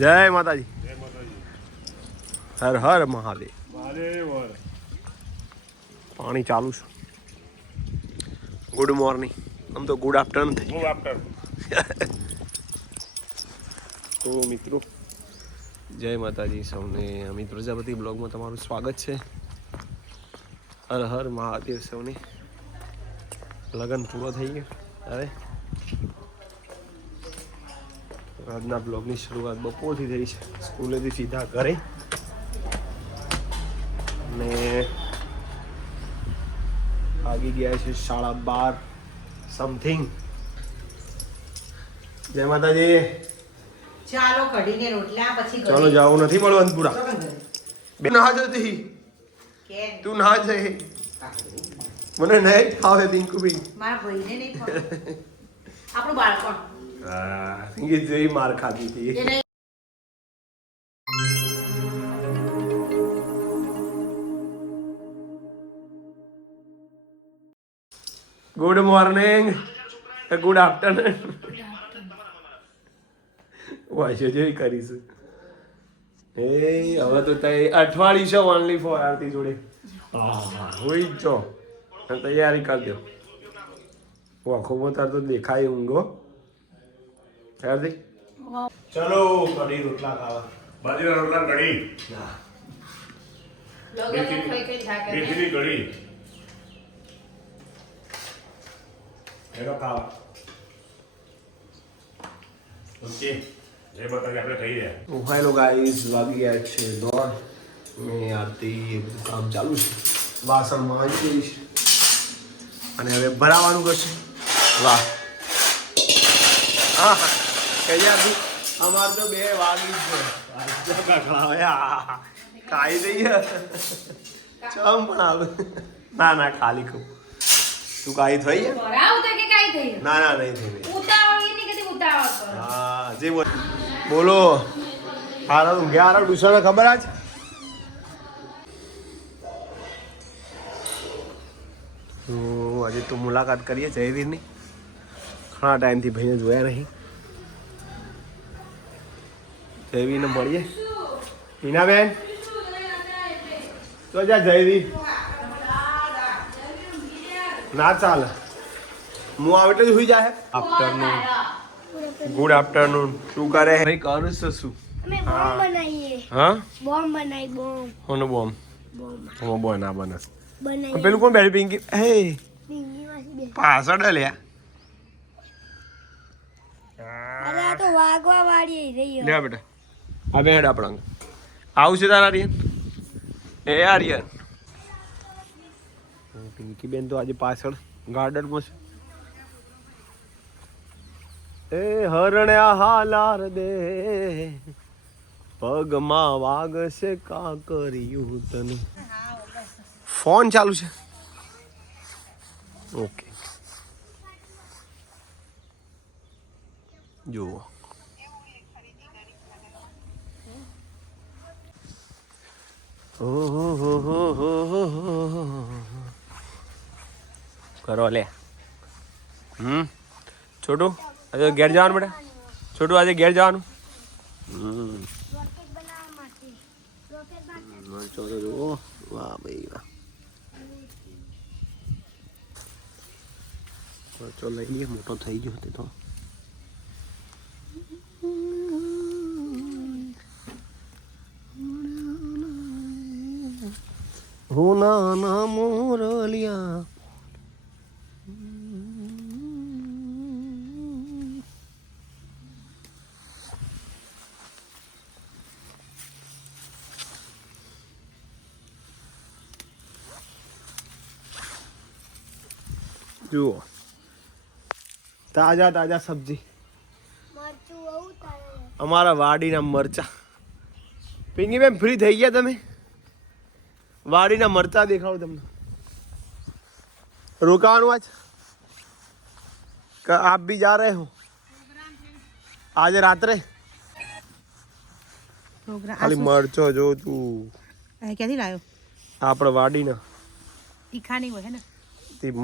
જય માતાજી. હર હર મહાદેવ. પાણી ચાલુ છે. Good morning. આમ તો ગુડ આફ્ટરનૂન થઈ. Good afternoon. તો મિત્રો જય માતાજી સૌને. અમિત પ્રજાપતિ બ્લોગમાં તમારું સ્વાગત છે. હર હર મહાદેવ સૌને. લગન પૂરો થઈ ગયો. અરે આજના બ્લોગની શરૂઆત બપોરથી થઈ છે. સ્કૂલેથી સીધા ઘરે ને આગી ગયા છે 12:30 સમથિંગ. જય માતાજી. ચાલો કઢીને રોટલા પછી ચાલો જાવું નથી મળવાનું પૂરા. બે નहा જતી તું નहा જઈ મને નહીં ફાવે પિંકુ ભાઈ. મારા ભાઈને નહીં ફાવે. આપણું બાળપણ. હા સંગીત જેવી માર ખાધી હતી. Good morning good afternoon. વાંચો જેવી કરીશું. એ હવે તો અઠવાડિયું છે ઓનલી ફોર આરતી જોડે. હા હોઈ જ છો તૈયારી કરી દો. આંખોમાં તાર તો દેખાય ઊંઘો. આરતી ચલો કઢી રોટલા ખાવા. બાજરીના રોટલા કઢી. મેથીની કઢી. એનો ખાવા. ઓકે જય માતાજી. આપણે થઈ ગયા. હેલો ગાઈસ, વાગી ગયા છે 9. મેં આરતી બધું કામ ચાલુ છે. વાસણ માંજી દઈ છે અને હવે ભરાવાનું કરશે. વાહ હા કૈયા અમાર તો 2 વાગી જ ખાઈ દઈએ ચમ પણ આવે. ના ના ખાલી કહું તું કાઈ થઈ ના ના નહીં થઈ. હા જે બોલો હારા ઊંઘ્યા હારા દુસરા ખબર આજ. આજે તો મુલાકાત કરીએ જયવીરની. ઘણા ટાઈમથી ભાઈને જોયા નહીં. જયવીરને મળીએ. હિનાબેન તો જા જયવીર ના ચાલે. હું આવે એટલે જ સુઈ જાય. Afternoon good afternoon. શું કરે ભાઈ? કરું છું શું? હા બોમ્બ બનાવી. બોમ્બ કોનો બોમ્બ? બોમ્બ બોમ્બ ના બને. બનાવી. પેલું કોણ બેઠી પિંકી? હે પાછળ લ્યા. અરે આ તો વાગવા વાળી રહી. લે બેટા આ બેડ આપણા આવું છે તારા આર્યન. એ આર્યન પિંકી બેન તો આજે પાછળ ગાર્ડનમાં છે. એ હરણ્યા હાલાર દે પગમાં વાગશે કા કર્યું તને. ફોન ચાલુ છે. ઓકે જુઓ કરો લે. છોટું આજે ઘેર જવાનું બેટા. છોટું આજે ઘેર જવાનું. વાહ ભાઈ વાહ. મરચો લઈ લઈએ. મોટો થઈ ગયો તે તો. ના મોરલિયા જુઓ તાજા તાજા સબ્જી. અમારા વાડીના મરચા. પિંકી બેન ફ્રી થઈ ગયા તમે? વાડીના મરચા દેખાડો તમને. રોકાવાનું આજ આપ ભી જા રહે હો આજે રાત્રે? ખાલી મરચો જો તું ક્યાંથી લાવ્યો? આપણે વાડીના. તીખા નહીં હોય ને?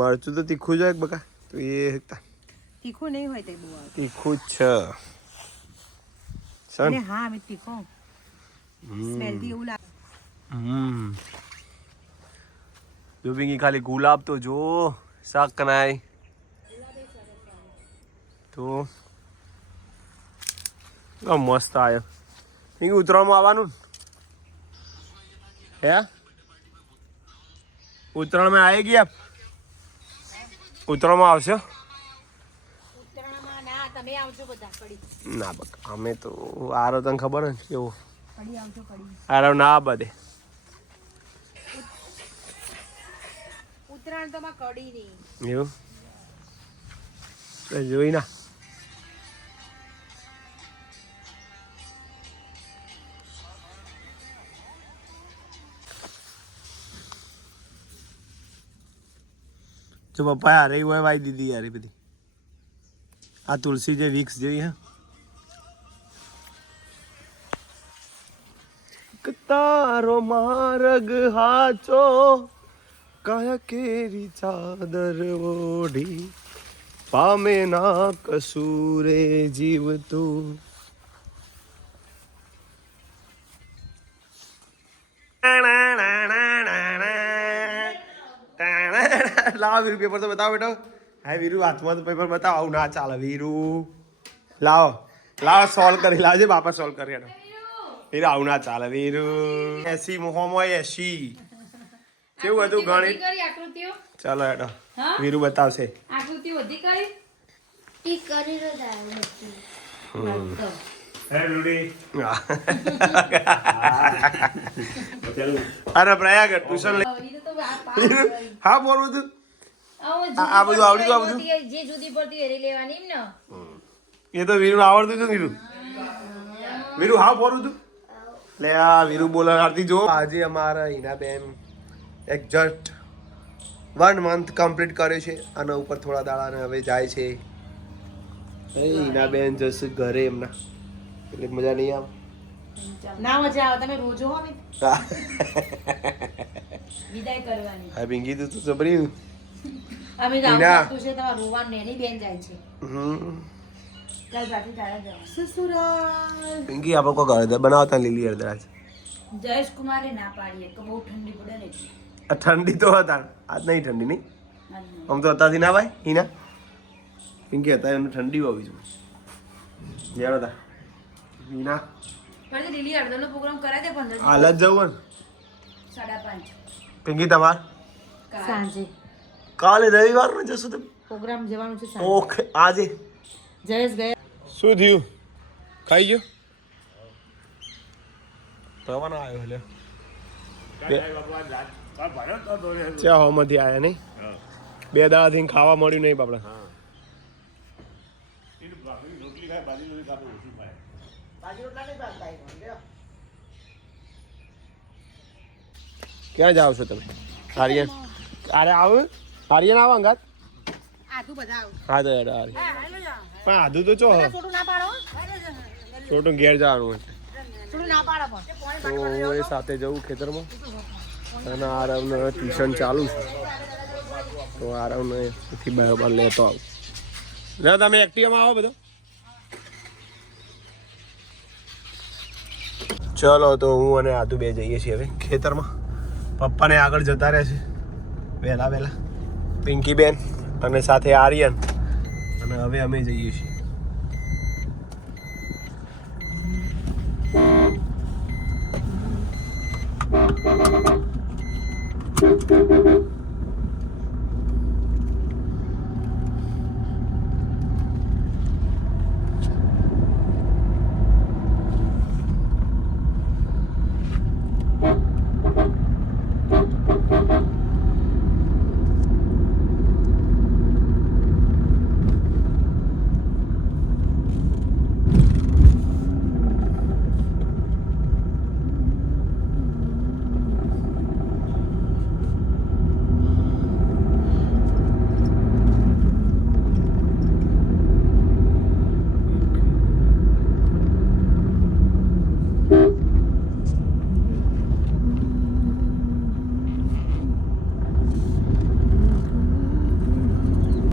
મરચું તો તીખું જ હોય બકા. તો એ તીખું નહીં હોય તે બહુ તીખું જ છે. સન અને હા અમે તીખો સ્મેલ થી એવું લાગે. જો પિંકી ખાલી ગુલાબ તો જો શાક કનાય તો મસ્ત આવ્યો. પિંકી ઉત્તરાયણમાં આવવાનું હે? ઉત્તરાયણમાં આવી ગયા? ઉત્તરાયણમાં આવશો? ઉત્તરાયણમાં ના તમે આવજો બધા કડી ના બક અમે તો આરો તને ખબર ને કેવો કડી આવજો કડી. આરો ના બધે ઉત્તરાયણ તો માં કડી નહીં. એવું તો જોઈ ના જો પપ્પા હારે હોય વાઈ દીધી યાર એ બધી આ તુલસી જે વિક્સ જેવી હે તારો માર્ગ હાચો કાયા કેરી ચાદર ઓઢી પામે ના કસૂરે જીવ તું લાવો વીરુ પેપર તો બતાવો બેટો. હા વીરુ હાથમાં તો પેપર બતાવો. આવું ના ચાલે વીરુ. લાવો લાવો સોલ્વ કરી લાવજે બાપા સોલ્વ કરી હેડો. વીરુ આવું ના ચાલે વીરુ. 80 મોહમાં 80 કેવું હતું ગણિત? આકૃતિઓ ચાલો હેડો વીરુ બતાવશે. આકૃતિઓ વધી કરી ઈ કરી રો જાય. હે રૂડી અરે પ્રયાગ ટ્યુશન લઈ હા બોલું તું આ બધું આવડી ગયું આ બધું જે જુદી પડતી એરી લેવાની એમ ને. એ તો વીરુ આવડતું હતું વીરુ વીરુ હા બોલું તું લે આ વીરુ બોલા આરતી જો આજે અમારા હિનાબેન એક્ઝેક્ટ 1 મંથ કમ્પ્લીટ કર્યો છે અને ઉપર થોડા દાડા હવે જાય છે. હિનાબેન જશે ઘરે એમના એટલે મજા નહીં આવે. ના મજા આવે તમે રોજો હો ને વિદાય કરવાની. હા પિંકી તું જબરી અમે તો ઈના. આવતું છે તમારા રોવાનું નેની બેન જાય છે. ચાલ બાકી તારા જવા સસુરાલ. પિંકી આપણે કોઈ હળદર બનાવતા લીલી હળદર આજે જયેશ કુમારે ના પાડીએ કે બહુ ઠંડી પડે ને એટલે. આ ઠંડી તો હતા આજ નહીં ઠંડી નહીં આજની. આમ તો અત્યારથી ના ભાઈ હિના પિંકી હતા એમને ઠંડી હોવી જોઈએ જાણો તા હિના પણ લીલી હળદરનો પ્રોગ્રામ કરાય દે 15 હાલ જ જવું ને 5:30 પિંકી તમાર સાંજે કાલે રવિવાર ને જશો તમે પ્રોગ્રામ જવાનું છે સાંજે. ઓકે આજે જયેશ ગયા શું થયું ખાઈ ગયો તવાનો આવ્યો એટલે ચા હોમાંથી આયા નહીં 2 દાડાથી ખાવા મળ્યું નહીં બાપડા રોટલી ખાય બાજરી રોટલી ખાતો ઓછી ખાય. ક્યાં જાવ છો તમે આર્યન અરે આવ આર્યન આવો અંગાત આધુ બધા આવ. હા તો હેડો આર્યન પણ આધું તો ચો છોટું ના પાડો છોટું ઘેર જવાનું છોટું ના પાડો પણ તો એ સાથે જવું ખેતરમાં અને આરવને ટ્યુશન ચાલુ છે તો આરવને એથી બરાબર લેતો આવું લે તમે એક્ટિવામાં આવો બધો ચલો તો હું અને આદુ બે જઈએ છીએ હવે ખેતરમાં પપ્પાને આગળ જતા રહે છે વહેલા વહેલા પિંકીબેન અને સાથે આર્યન અને હવે અમે જઈએ છીએ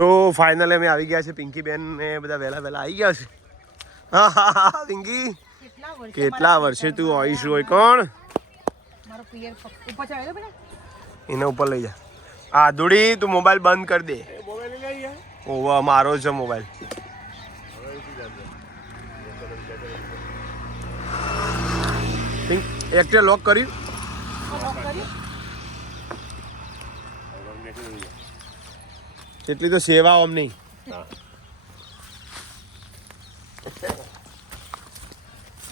તો ફાઇનલી અમે આવી ગયા છે પિંકી બેન ને બધા વહેલા વહેલા આવી ગયા છે હા હા હા પિંકી કેટલા વર્ષે તું આવીશ હોય કોણ મારો પિયર ઉપર ચડાવ્યો બેટા એને ઉપર લઈ જા આધુડી તું મોબાઈલ બંધ કરી દે ઓવા મારો છે મોબાઈલ એકટે લોક કર્યું એટલી તો સેવા આમ નહીં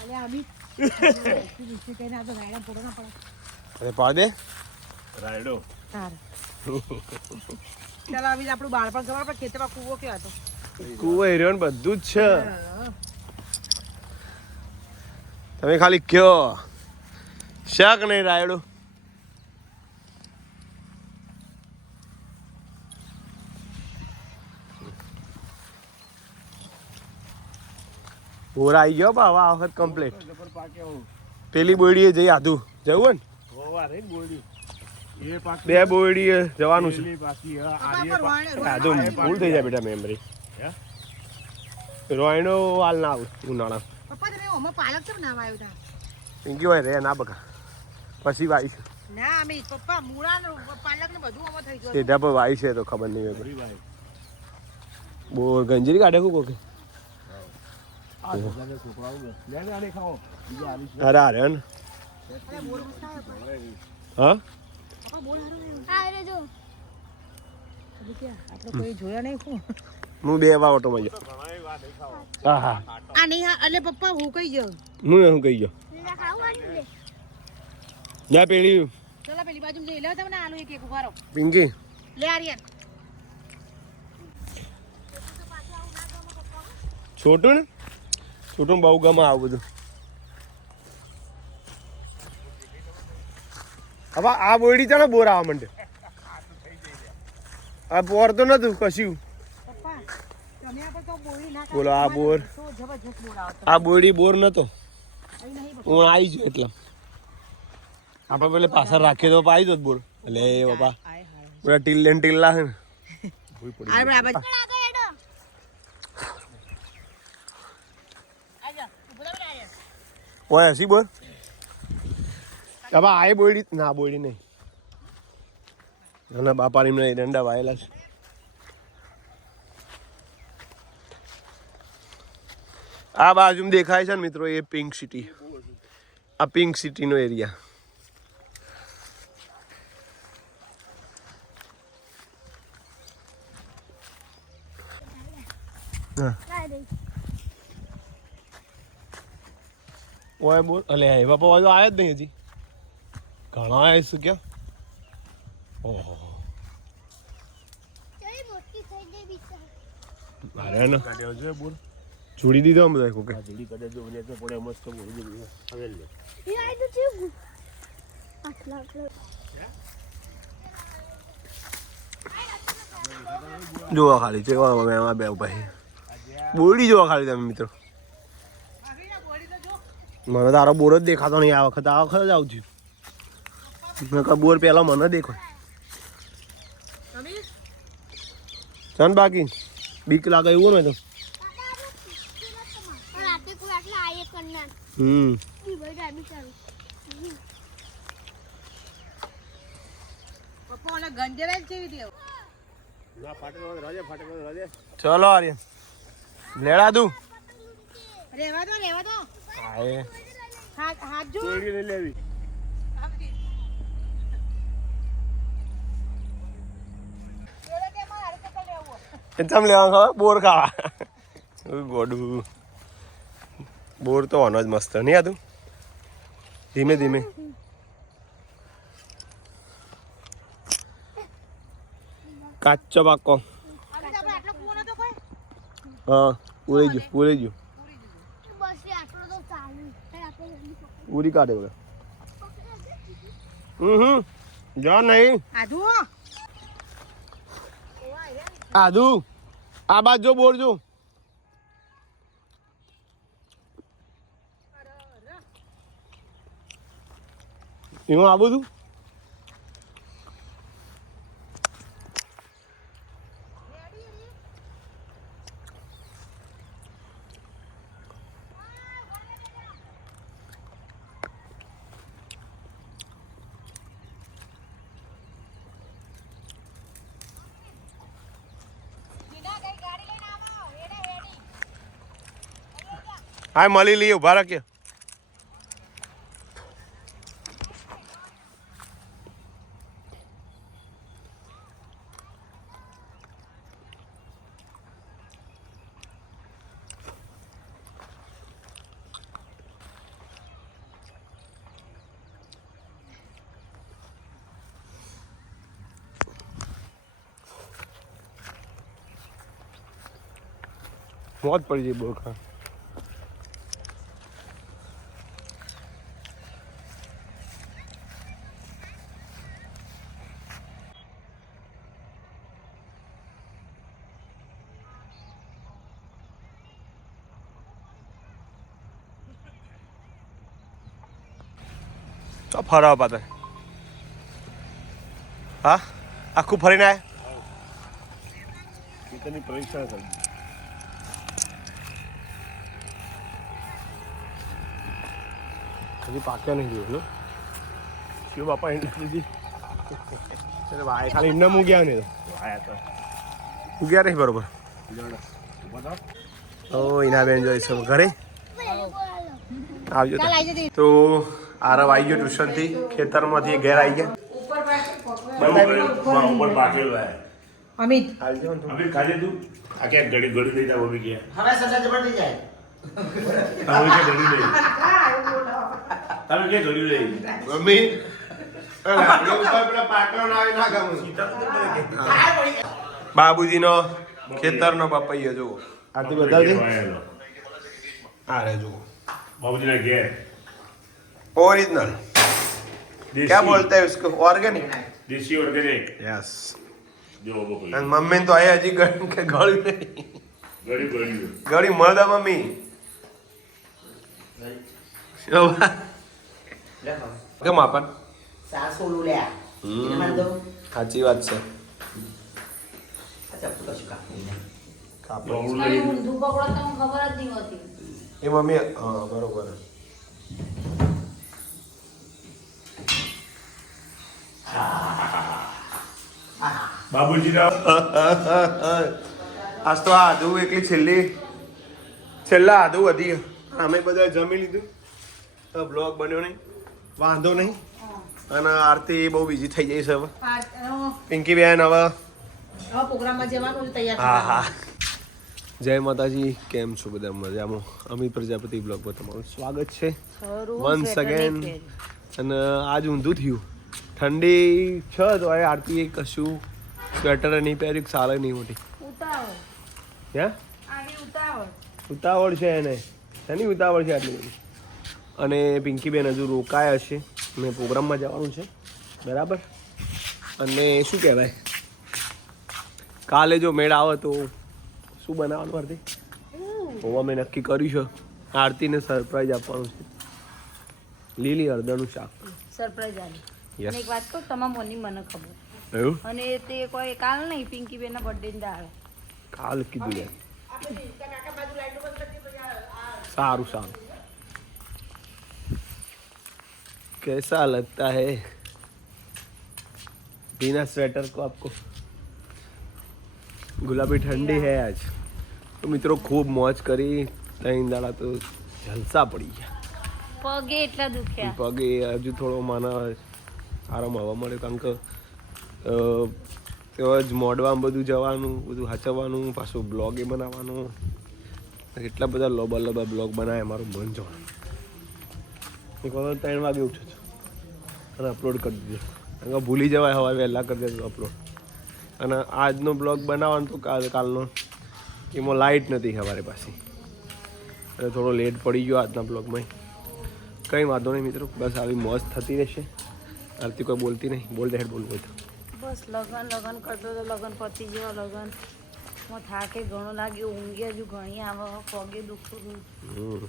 અલે આમી નીચે કઈને આ તો ગાયડા ફોટો ના પડે અરે પા દે રાયડો ચાલ આવી આપણું બાળપણ ખબર પણ ખેતરમાં કૂવો કેવો હતો કુવો હેર્યો ને બધું જ છે તમે ખાલી કયો શાક નહીં રાયડો બોરા આવી ગયો બા આ વખત કમ્પ્લીટ પેલી બોયડીએ જઈ આધું જવું ને બે બોયડીએ જવાનું છે આધું ભૂલ થઈ જાય બેટા મેમરી રોયણો હાલ ના આવું ઉનાળા પપ્પા તમે ઓમાં પાલક કેમ ના વાવ્યો તા પિંકી હોય રે ના બકા પછી વાઈ છે ના અમી પપ્પા મૂળા ને પાલક ને બધું ઓમાં થઈ ગયું સીધા પર વાઈ છે તો ખબર નહીં હોય બહુ ગંજીરી કાઢે કુ કોકે અરે અરે ને હા આપણે કોઈ જોયા નહીં કોણ હું બે વાર ઓટોમાં ગયો હા હા આ નહીં એટલે પપ્પા હું કઈ ગયો હું કહી ગયો જા પેલી ચલો પેલી બાજુ જઈ લે તમને આલુ એક ઉભારો પિંકી લે આર્યન છોટું ને છોટું બહુ ગમે આવું બધું હવે આ બોયડી છે ને બોર આવવા માંડે આ બોર તો નતું કશું પપ્પા તમે આપણે તો બોલી ના બોલો આ બોર તો જબરજસ્ત બોલ આવતો આ બોયડી બોર નતો અહીં નહીં હું આવી છું એટલે આપણે પેલે પાછળ રાખીએ તો પાઈ દો બોર એટલે એ બાપા આય હાય બધા ટીલ્લે ને ટીલ્લા છે ને આ બરાબર ઓય હસી બોલ હવે આ બોયડી ના બોયડી નહીં અને બાપાની મને દંડા વાયેલા છે આ બાજુ દેખાય છે ને મિત્રો એ પિંક સિટી આ પિંક સિટીનો એરિયા ઓય બોલ અલે એ બાપા વાજો આવ્યો જ નહીં હજી ઘણા આવે શું ક્યાં ઓહો અરે ને જોડી દીધો આમ બધા કોકે જોવા ખાલી છે એમાં બે ભાઈ બોડી જોવા ખાલી તમે મિત્રો મને તારો બોર જ દેખાતો નહીં આ વખત જ આવું છું બોર પેલા મને દેખો ચાલ બાકી બીક લાગે એવું ને તો પપ્પા ઓલા ગંજેરા જ કેવી દેવ ચલો આર્યન લેડા દઉં રેવા દો હાય હાથ જો લેવી ચમ લેવા ખબર બોર ખાવા ગોડું બોર તો ઓનો જ મસ્ત નહીં આતું ધીમે ધીમે કાચો પાકો હા પૂરી ગયું પૂરી કાઢે બોલે જા નહીં આધુ આ બાજુ જો બોર જો એમાં આ બધું હા મળી લઈએ ઉભા રાખીએ. મોત પડી જાય બહુ ખા. તો ફરવા પાતા હા આખું ફરીને આયા પરીક્ષા કરી હજી પાક્યા નહીં જોયું શિવ બાપા એને લીધી ખાલી એમને મૂક્યા નહીં તો ઉગ્યા નહીં બરોબર. ઓ એના બેન જોઈશું ઘરે આવજો. તો આરવ આવી ગયો ટ્યુશનથી, ખેતરમાંથી ઘેર આવી ગયા. ઉપર પાકેલો હે અમિત અભી ખાજે તું આ કે ઘડી ઘડી લઈ જાવ અભી કે હવે સજા જબર થઈ જાય. તમે કે ઘડી લઈ તમે કે ઘડી લઈ મમ્મી બાબુજીનો ખેતરનો પપૈયો જુઓ. આરતી બતાવજે. આ રે જુઓ બાબુજીના ઘેર ओरिजिनल क्या बोलते हैं उसको ऑर्गेनिक देसी ऑर्गेनिक यस. जो वो कोई અને મમ્મી તો આયા હજી કે ગળી નહીં घड़ी घड़ी ગળી મળદા મમ્મી કેમ આપણ સાસુ લુલ્યા. એને માર દો. સાચી વાત છે. અચ્છા તો શું કાપી. કાપડ ઊંધું પકડો તો ખબર જ નહીં હોતી. એ મમ્મી હા બરોબર. बाबूजी ना આજ તો આ આદુ એકલી છેલ્લા આદુ વધી અમે બધા જમી લીધું તો બ્લોગ બન્યો નહીં વાંધો નહીં. અને આરતી બહુ બીજી થઈ જઈ છે હવે. પિંકી બેન હવે પ્રોગ્રામમાં જવાનું છે, તૈયાર હા હા. જય માતાજી, કેમ છો બધા? મજામાં. અમિત પ્રજાપતિ બ્લોગમાં તમારું સ્વાગત છે વન્સ અગેન. અને આજ ઊંધું થયું, ઠંડી છે તો હવે આરતી કશું સ્વેટર નહીં પહેર્યું, સાલે નહીં મોટી હે ઉતાવળ છે એને. શેની ઉતાવળ છે આટલી બધી? અને પિંકી બેન હજુ રોકાયા હશે, મેં પ્રોગ્રામમાં જવાનું છે બરાબર. અને શું કહેવાય, કાલે જો મેળ આવે તો શું બનાવવાનું આરતી? હોવા મેં નક્કી કર્યું છે, આરતીને સરપ્રાઈઝ આપવાનું છે. લીલી હળદરનું શાક. સરપ્રાઈઝ આલી. Yes. અને એક વાત કહું, તમારા મમ્મી મને ખબર. એવું અને તે કોઈ કાલ નહીં, પિંકી બેનના બર્થડે ને દાડે. કાલ કીધું યાર. સારું સારું. कैसा लगता है बिना स्वेटर को आपको? गुलाबी ठंडी है आज तो મિત્રો ખૂબ મોજ કરી. 3 દાડા તો જલસા પડી ગયા. પગે એટલા દુખ્યા. પગે હજુ થોડો માના આરામ આવવા મળ્યો, કારણ કે તેઓ જ મોડવામાં બધું જવાનું, બધું સાચવવાનું, પાછું બ્લોગ એ બનાવવાનું. એટલા બધા લોબા બ્લોગ બનાવે, મારું મન જોવાનું. એક વખત 3 વાગે ઉઠ્યો છું અને અપલોડ કરી દીધો, કારણ કે ભૂલી જવાય, હવે વહેલા કરી દેજો અપલોડ. અને આજનો બ્લોગ બનાવવાનો તો કાલનો એમાં લાઇટ નથી અમારી પાસે, અને થોડો લેટ પડી ગયો આજના બ્લોગમાં. કંઈ વાંધો નહીં મિત્રો, બસ આવી મોજ થતી રહેશે. આરતી કોઈ બોલતી નહીં, બોલ દે હેડ બોલ બોલ. બસ લગન કરતો તો લગન પતી ગયો. લગન માં થાકે ઘણો લાગ્યો, ઊંઘી હજુ ઘણી આવે, પગે દુખતું હતું.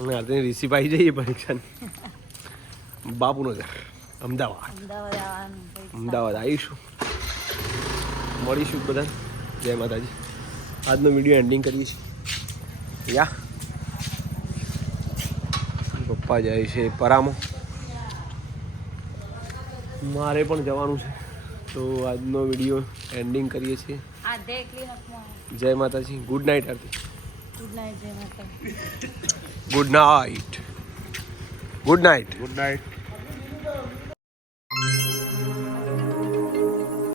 અને આરતીની રિસીપ આવી જઈએ પરીક્ષાની. બાપુનો ઘર અમદાવાદ. અમદાવાદ આવવાનું. અમદાવાદ આવીશું, મળીશું બધા. જય માતાજી. આજનો વિડીયો એન્ડિંગ કરીએ છીએ. યા પપ્પા જાય છે પરામો, મારે પણ જવાનું છે, તો આજનો વિડીયો એન્ડિંગ કરીએ છીએ. આધે એકલી નથી. જય માતાજી. ગુડ નાઇટ આરતી. ગુડ નાઇટ જય માતા good night good night good night.